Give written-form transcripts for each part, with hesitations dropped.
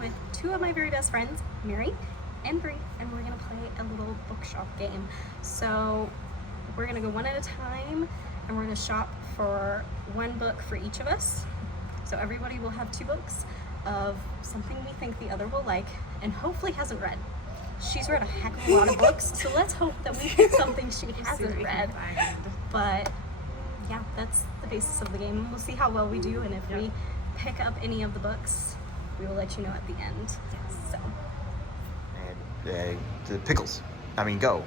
with two of my very best friends, Mary and Bree, and we're gonna play a little bookshop game. So we're gonna go one at a time, and we're gonna shop for one book for each of us. So everybody will have two books of something we think the other will like, and hopefully hasn't read. She's read a heck of a lot of books, so let's hope that we pick something she hasn't read. But yeah, that's the basis of the game. We'll see how well we do, and if we pick up any of the books, we will let you know at the end. Yes. So. And the pickles. I mean, go.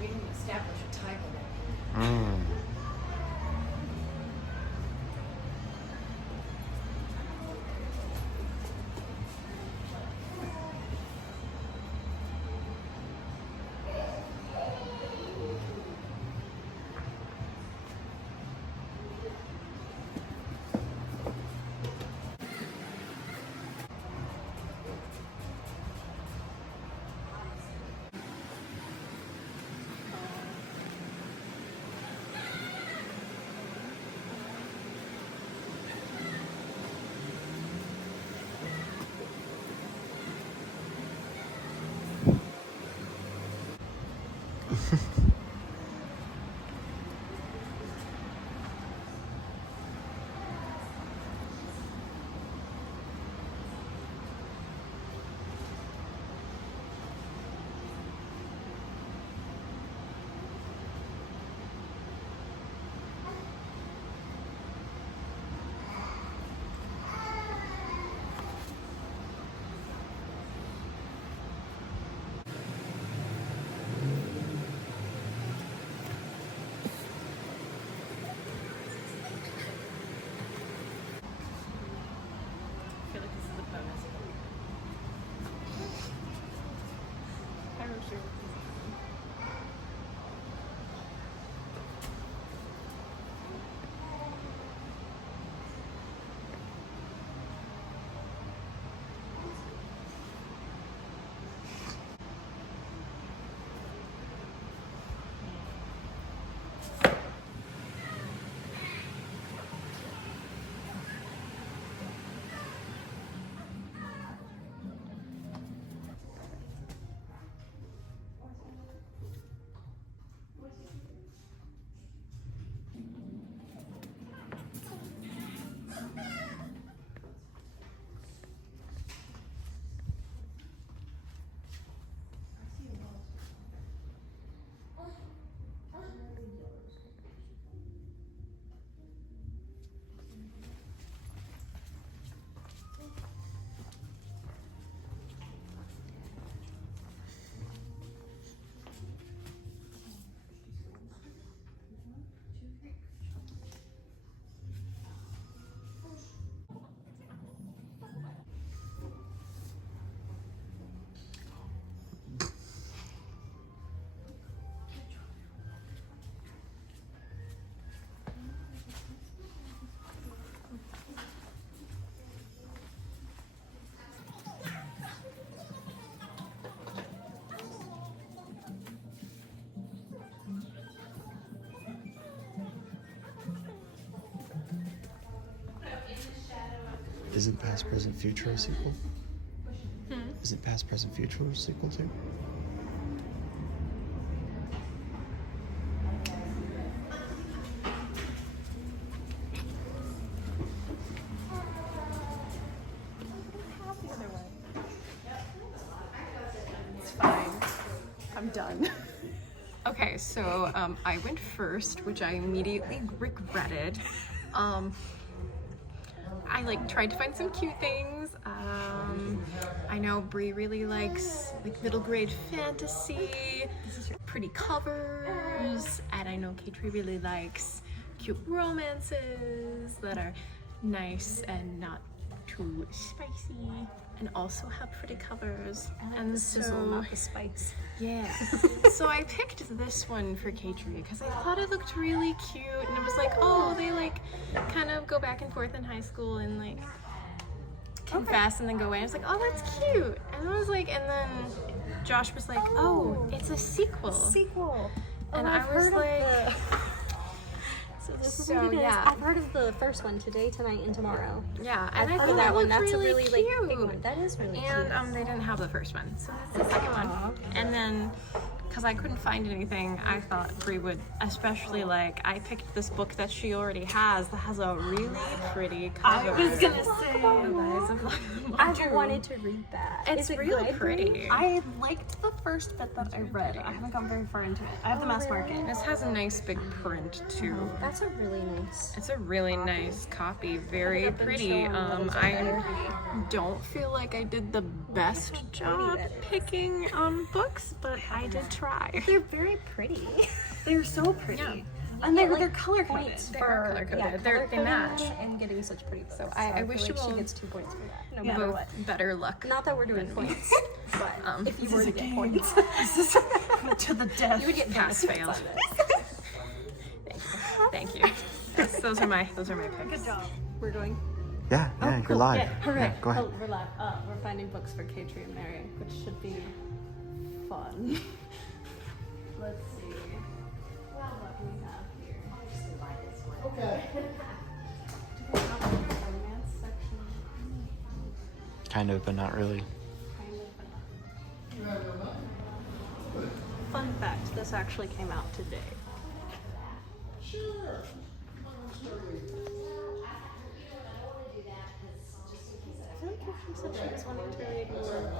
We didn't establish a title. I feel like this is a bonus. I'm sure. Isn't Past, Present, Future a sequel? Isn't Past, Present, Future a sequel too? It's fine. I'm done. Okay, so I went first, which I immediately regretted. I tried to find some cute things. I know Bree really likes middle grade fantasy, pretty covers, and I know Katrie really likes cute romances that are nice and not too spicy, and also have pretty covers. And the sizzle, not the spice. Yeah. So I picked this one for Katrie because I thought it looked really cute, and it was like, oh, they kind of go back and forth in high school and confess and then go away. I was like, oh, that's cute. And I was like, and then Josh was like, oh, it's a sequel. Sequel. And I've I was heard of like, So this is So, what it is. yeah. I've heard of the first one, Today, Tonight, and Tomorrow. yeah, I've and I heard thought of that one. looked That's really a really cute. like big one. That is really cute. And they didn't have the first one, so that's the second one. And then, because I couldn't find anything, I thought Brie would especially like. I picked this book that she already has that has a really pretty cover. I was gonna say, Guys, I've wanted to read that. It's Is it really good, Brie? pretty. I liked the first bit that I read. I haven't gone very far into it. I have the mass market. This has a nice big print too. That's a really nice. It's a really nice copy, very I've been pretty. showing those up there. I don't feel like I did the best job that is. picking books, but I did try. They're very pretty. They're so pretty. Yeah. And they're Like, color coded. points They for are color-coded. yeah, They color-coding match. them and getting such pretty books. So I feel wish you like she all gets 2 points for that, no Yeah. matter Both what. better luck. Not that we're doing points, but if you were to get points, This is to the death. you would get Pass, bonus fail. points on this. Thank you. Yes, those are my picks. Good job. We're going. Yeah, you're live. Yeah, hooray. Yeah, go ahead. Oh, we're live. We're finding books for Katrie and Mary, which should be fun. Let's see. Well, what do we have here? Okay. Do we have a romance section? Kind of, but not really. Kind of. Fun fact, this actually came out today. I feel like she said she was wanting to read more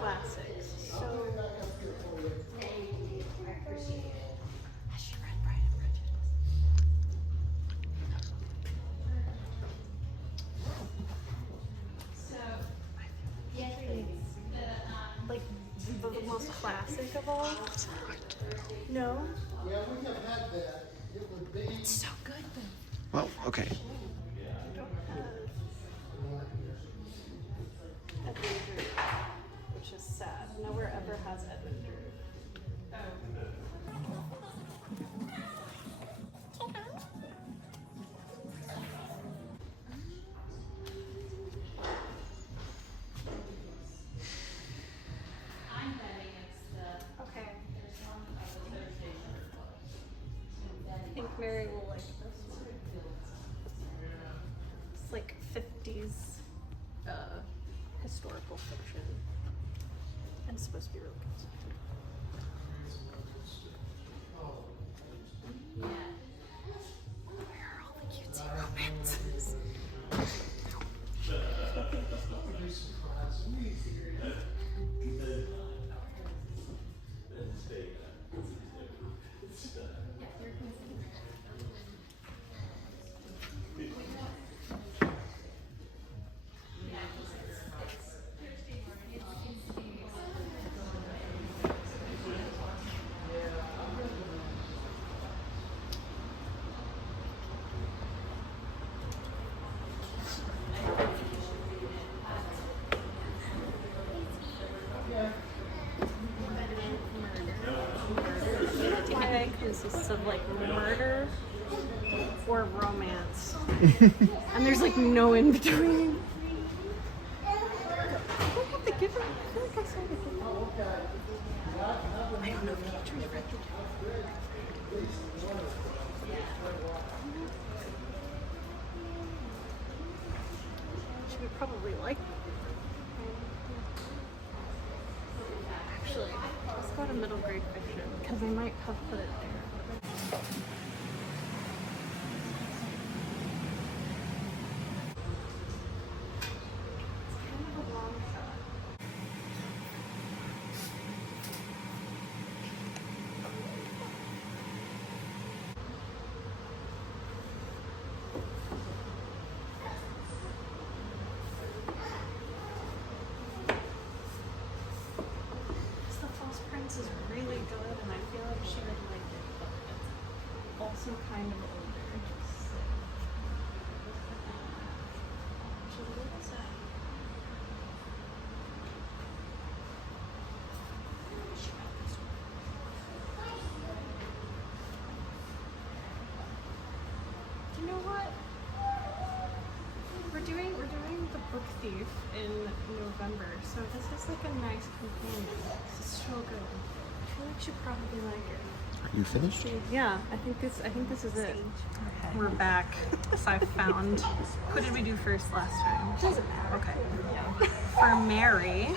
classics, so... Has she read Pride and Prejudice? Like, the most classic of all? No? It's so good, though. Well, okay. Edwin Drood, which is sad. Nowhere ever has Edwin Drood. Okay. I think Mary will like this one. It's like 50s historical fiction. And it's supposed to be really good. Where are all the cutesy romances? TI consists of like murder or romance. And there's like no in between. I have the giver. I feel like I saw the giver. I don't know if Katrie read the giver. She would probably like it. Actually, let's go to middle grade fiction because I might have put it there. It's kind of a long shot. Because The False Prince is really good and I feel like she would like it, but it's also kind of older. Actually, what is that? She read this one. Do you know what? We're doing the Book Thief in November, so this is like a nice companion. This is so good. I feel like she'd probably like it. Are you finished? Yeah, I think this is it. We're back. So I found. Who did we do first last time? Doesn't matter. Okay. For Mary,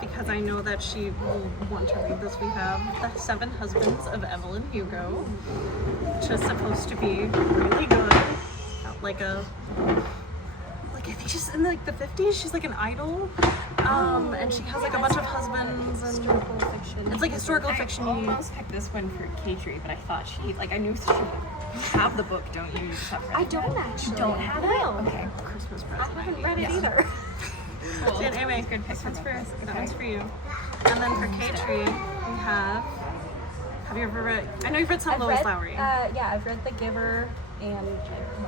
because I know that she will want to read this, we have The 7 Husbands of Evelyn Hugo, which is supposed to be really good. I think she's in like the 50s. She's like an idol, and she has like a bunch of husbands and Historical fiction. it's like historical fiction. I almost picked this one for Katri, but I thought I knew she would have the book, don't you? You just have read I it. don't actually. Don't have No. it? Okay, Christmas I present. haven't read it either. Cool. So anyway, Good pick. that one's for you. And then for Katri, we have. Have you ever read? I know you've read some Lois Lowry. Yeah, I've read The Giver, and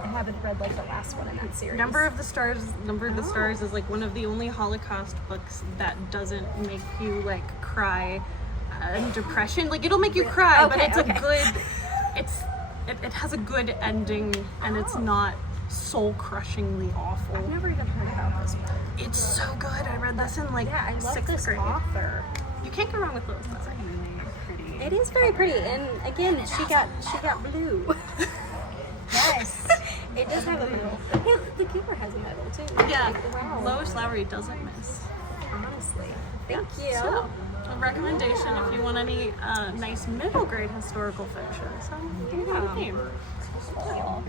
I haven't read like the last one in that series. Number of the Stars is like one of the only Holocaust books that doesn't make you like cry and depression. Like it'll make you cry, but it's a good. It has a good ending, and it's not soul-crushingly awful. I've never even heard about this one. It's so good. I read this in like Yeah, I love 6th this grade. author. You can't go wrong with Lois Lowry. It is very pretty, and again, she got blue. Yes. It does have a medal. Yeah, The Giver has a medal too. Yeah, Like, wow. Lois Lowry doesn't miss. Honestly, thank you. So, a recommendation if you want any nice middle grade historical fiction. So, you got a name.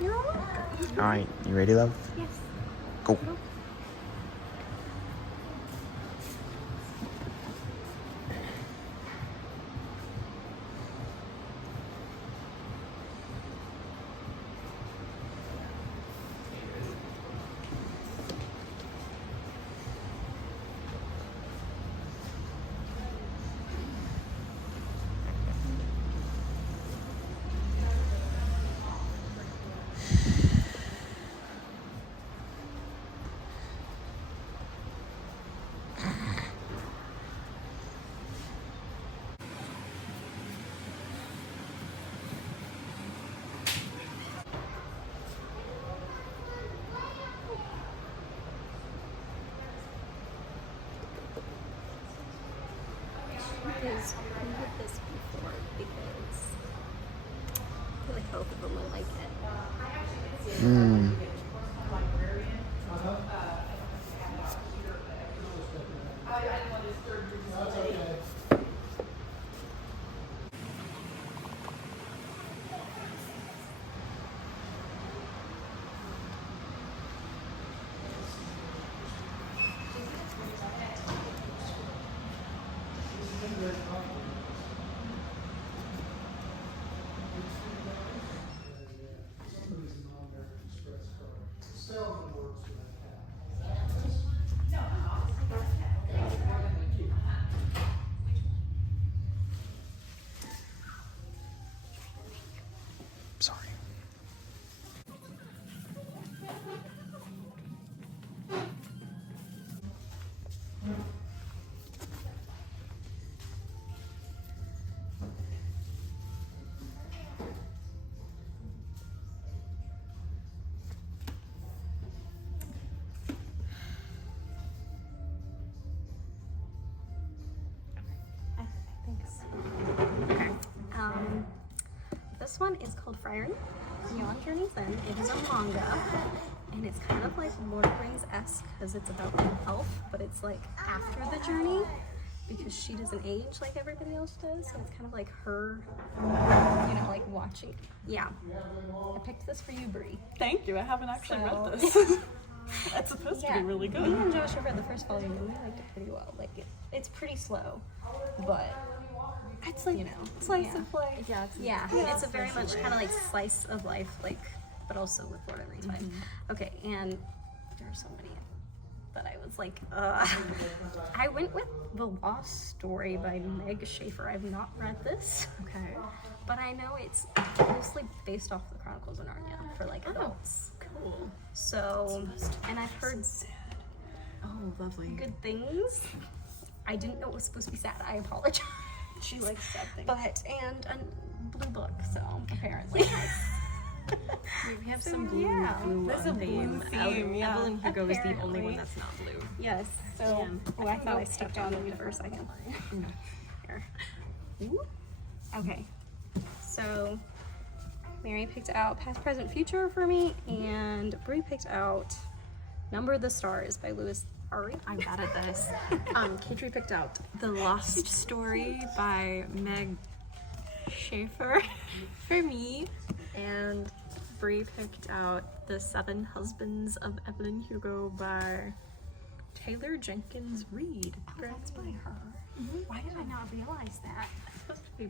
You're welcome. All right, you ready, love? Yes. Go. Because we did this before because I feel like both of them will like it. Hmm. Sorry. Okay. This one is called Friary Beyond Journey's End. It is a manga, and it's kind of like Lord of the Rings-esque because it's about an elf, but it's like after the journey because she doesn't age like everybody else does. So it's kind of like her, like watching. Yeah. I picked this for you, Brie. Thank you. I haven't actually So- read this. That's supposed to Yeah, be really good. Me and Josh have read the first volume and we liked it pretty well. Like it's pretty slow, but it's like Slice of life. yeah, it's a very much kind of like slice of life, like but also with Lord of the Rings vibe. Okay, and there are so many that I was like, I went with The Lost Story by Meg Schaefer. I've not read this. Okay. But I know it's mostly based off the Chronicles of Narnia for like adults. Cool. So, and I've heard Oh, lovely. good things. I didn't know it was supposed to be sad. I apologize. She likes sad things. But, and a blue book, so apparently. We have some blue, yeah, blue there's a theme. blue theme, yeah. Evelyn Hugo is the only Apparently. one that's not blue. Yes. So, oh, I thought I stepped on it for a second. Here. Ooh. Okay. So, Mary picked out Past, Present, Future for me, and Brie picked out Number the Stars by Louis Ari. I'm bad at this. Katrie picked out The Lost Story by Meg Schaefer for me, and Brie picked out The Seven Husbands of Evelyn Hugo by Taylor Jenkins Reid. That's by her. Why did I not realize that? It's supposed to be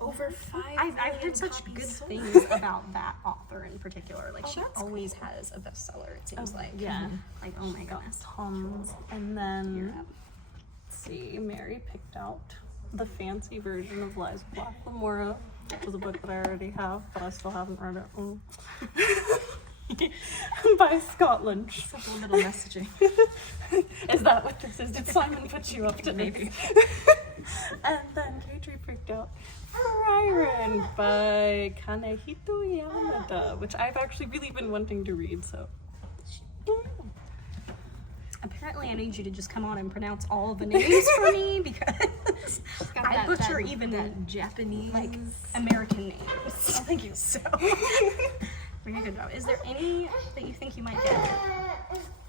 Over 5 I've million heard such copies good sold. things about that author in particular. Like, she that's always has a bestseller, it seems like. Yeah. Like, oh my goodness. Tons. And then, Yeah. let's see, Mary picked out the fancy version of Lies of Black Lamora, which is a book that I already have, but I still haven't read it. By Scott Lynch. subliminal messaging. Is that what this is? Did Simon put you up to Maybe. And then Katrie picked out Friren by Kanehito Yamada, which I've actually really been wanting to read, so. Apparently, I need you to just come on and pronounce all the names for me because I butcher even Japanese. like American names. Oh, thank you. So, very good job. Is there any that you think you might get?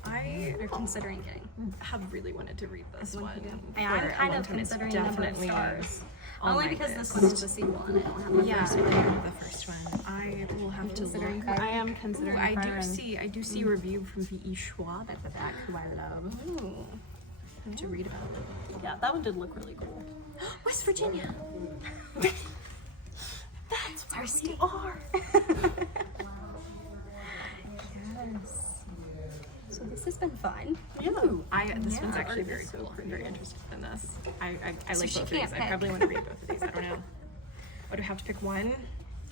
I Or considering getting? have really wanted to read this one. Yeah, I'm for a kind long of time. It's considering Number of definitely Stars. on Only my because this list. one is the sequel and I don't have the Yeah, first I one. have the first one. I will have to look. Considering I am considering I do Friren. see a review from V.E. Schwab at the back, who I love, Ooh. to read about. Yeah, that one did look really cool. West Virginia. That's Our state. are. Yes. So this has been fun. Yeah. This one's Yeah. actually very cool. I'm very interested in this. I like she both of can't these. I pick. probably want to read both of these. I don't know. What, do I have to pick one?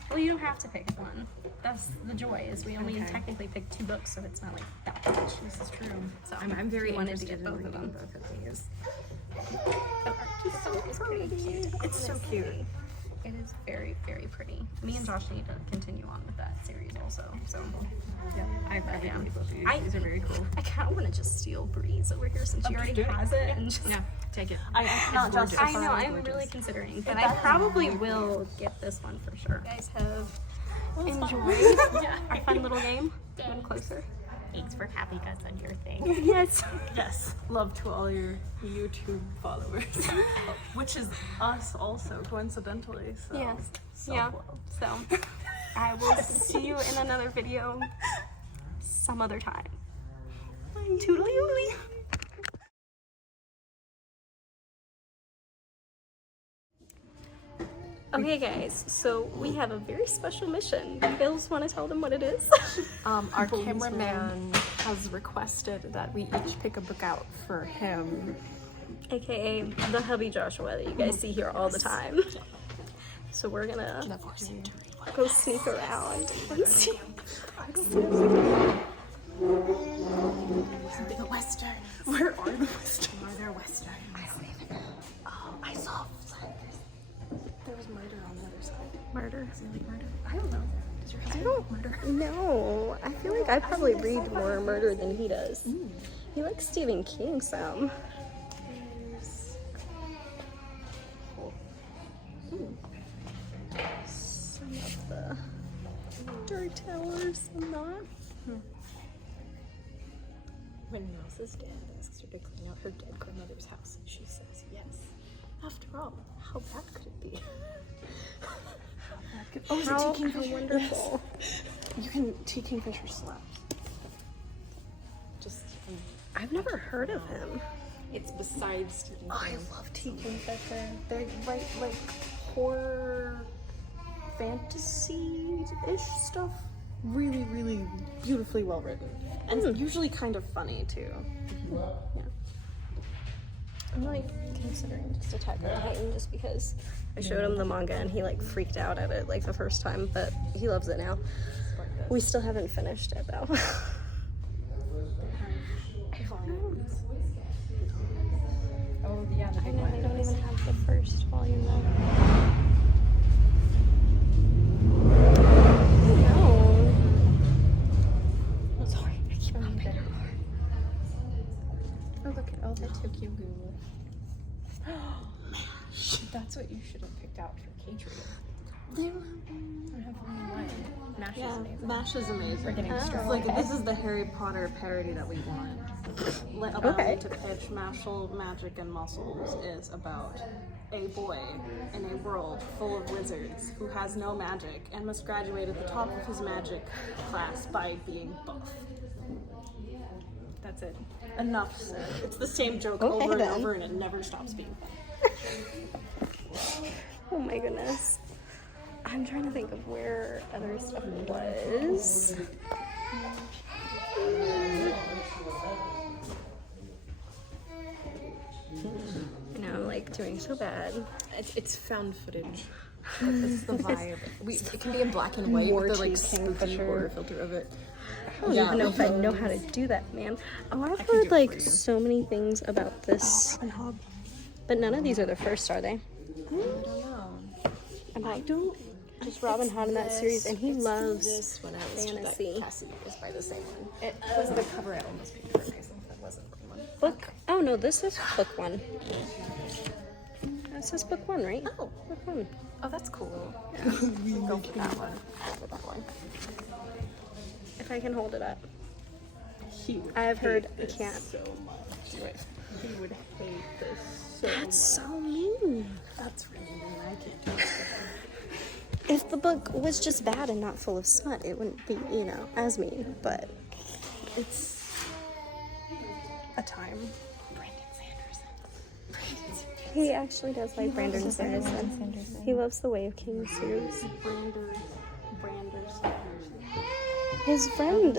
Well, you don't have to pick one. That's the joy, is we only Okay. technically pick 2 books, so it's not like that much. This is true. So I'm very you wanted to interested get in both of reading them. both of these. The art is pretty cute. It's so cute. It is very, very pretty. Me and Josh need to continue on with that series also. So Yeah, I really yeah. like both of these. I- These are very cool. I kind of want to just steal Bree's over here since she already do it. has it, and just. Yeah, take it. I cannot gorgeous. justify. I know, I'm gorgeous. really considering, but I probably will get this one for sure. You guys have enjoyed our fun little game. One closer. Thanks for having us on your thing. Yes. Yes, love to all your YouTube followers, which is us also, coincidentally. So. Yes. Yeah. Self-love. So I will see you in another video some other time. Toodly oodly. Okay guys, so we have a very special mission. You guys want to tell them what it is? Our cameraman has requested that we each pick a book out for him. AKA the hubby Joshua that you guys see here all the time. So we're gonna go sneak around and see. The Western. Where are the Western? Are there Western? I don't even know. Oh, I saw there was murder on the other side. Murder. Is it like murder? I don't know. Does your husband like murder? No, I feel like I probably read more murder than he does. He likes Stephen King some. Some of the Dark Towers, some not. When Mouse's dad asks her to clean out her dead grandmother's house, and she says yes. After all, how bad could it be? Oh, is it How T. Kingfisher? wonderful. Yes. You can T. Kingfisher slaps. Just, I've never heard of him. it's besides Stephen King. I love T. Kingfisher. They write like horror, fantasy-ish stuff. Really, really beautifully well written, and usually kind of funny too. Yeah. I'm like considering just Attack on Titan just because I showed him the manga and he like freaked out at it like the first time, but he loves it now. We still haven't finished it though. Oh, yeah, the I know they don't even have the first volume though. No. MASH is amazing. MASH is amazing. We're getting It's like this is the Harry Potter parody that we want. Allow me to pitch. Mashal, Magic, and Muscles is about a boy in a world full of wizards who has no magic and must graduate at the top of his magic class by being buff. That's it. Enough said. It's the same joke over and over, and it never stops being fun. Oh my goodness. I'm trying to think of where other stuff was. Now I'm like doing so bad. It's found footage. It's the vibe. It can be in black and white with the like spooky horror filter of it. I don't even know if I know how to do that, man. Oh, I've heard like so many things about this. But none of these are the first, are they? I don't know. I don't. Just Robin Hood in that series, and he loves This one I was fantasy. that Cassidy was by the same one. It was the cover I almost picked for amazing. That wasn't the one. Book. Oh no, this is book 1. This is book 1, right? Oh. Book 1. Oh, that's cool. Yeah. Go for that one. Go for that one. If I can hold it up. I have heard I can't. So much. He would hate this so That's so mean. That's really mean. I can't do it. If the book was just bad and not full of smut, it wouldn't be, you know, as mean. But it's a time. He actually does like Brandon Sanderson. He loves the Way of Kings series. Brander. His friend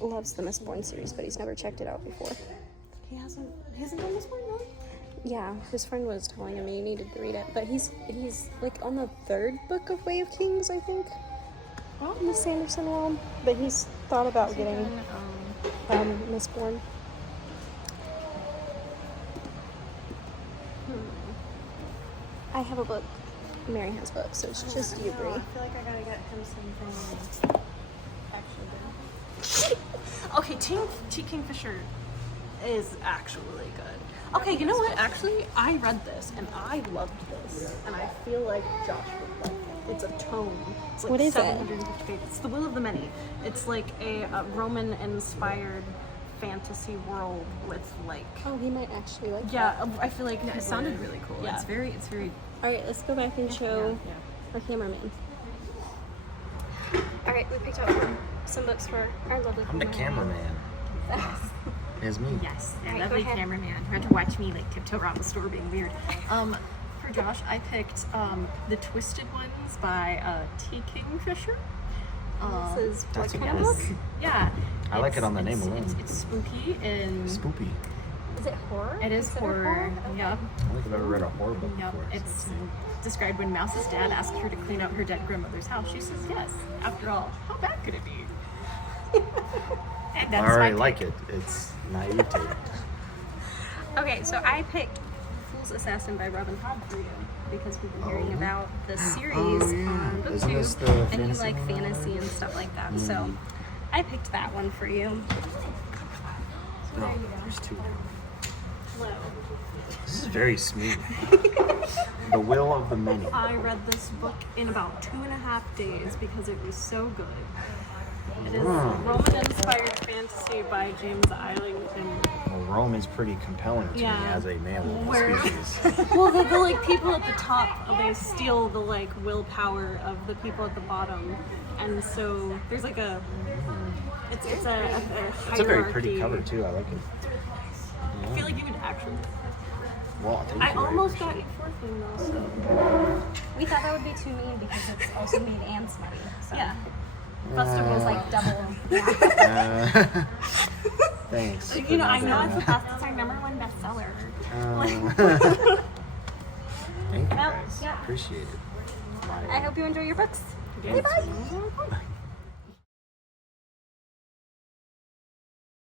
loves the Mistborn series, but he's never checked it out before. He hasn't done this one, really? Yeah, his friend was telling him he needed to read it, but he's like on the 3rd book of Way of Kings, I think, in the Sanderson world. But he's thought about getting Mistborn. I have a book. Mary has books, so it's just you, Brie. I feel like I gotta get him something actually good. Okay, Tea Kingfisher is actually good. Okay, you know what? Actually, I read this and I loved this, and I feel like Josh would like it. It's a tome. It's like What is it? 750 pages. It's The Will of the Many. It's like a Roman-inspired fantasy world with like. Oh, he might actually like Yeah, I feel like It sounded really cool. Yeah. It's very. Alright, let's go back and show our cameraman. Alright, we picked out some books for our lovely I'm the cameraman. It's me. Yes, a Alright, lovely go ahead. cameraman who had to watch me like tiptoe around the store being weird. For Josh, I picked The Twisted Ones by T. Kingfisher. This is what That's kind of book? Yeah. I like it on the name it's- alone. It's spooky and Spoopy. Is it horror? it is Considered horror. Yep. I don't think I've ever read a horror book Yep. before. It's described when Mouse's dad asked her to clean out her dead grandmother's house. She says yes. After all, how bad could it be? And I that's already my like it. It's naivete. Okay, so I picked Fool's Assassin by Robin Hood for you because we've been hearing about the series on Isn't this Booktube, the and you fantasy like one? fantasy and stuff like that. So I picked that one for you. No, there's 2. This is very smooth. The Will of the Many. I read this book in about 2.5 days because it was so good. It is Roman-inspired fantasy by James Islington. Well, Rome is pretty compelling to me Yeah. as a male Where- species. Well, the like people at the top, they steal the like willpower of the people at the bottom, and so there's like a. It's a hierarchy. It's a very pretty cover too. I like it. I feel like you would actually. Well, thank I you. almost got it for thing though, so We thought that would be too mean because it's also made and smutty. So. yeah. It was like double. Thanks. You know, I know it's the best. It's our #1 bestseller. Thank you Well, guys. yeah. Appreciate it. I hope you enjoy your books. Okay. Bye.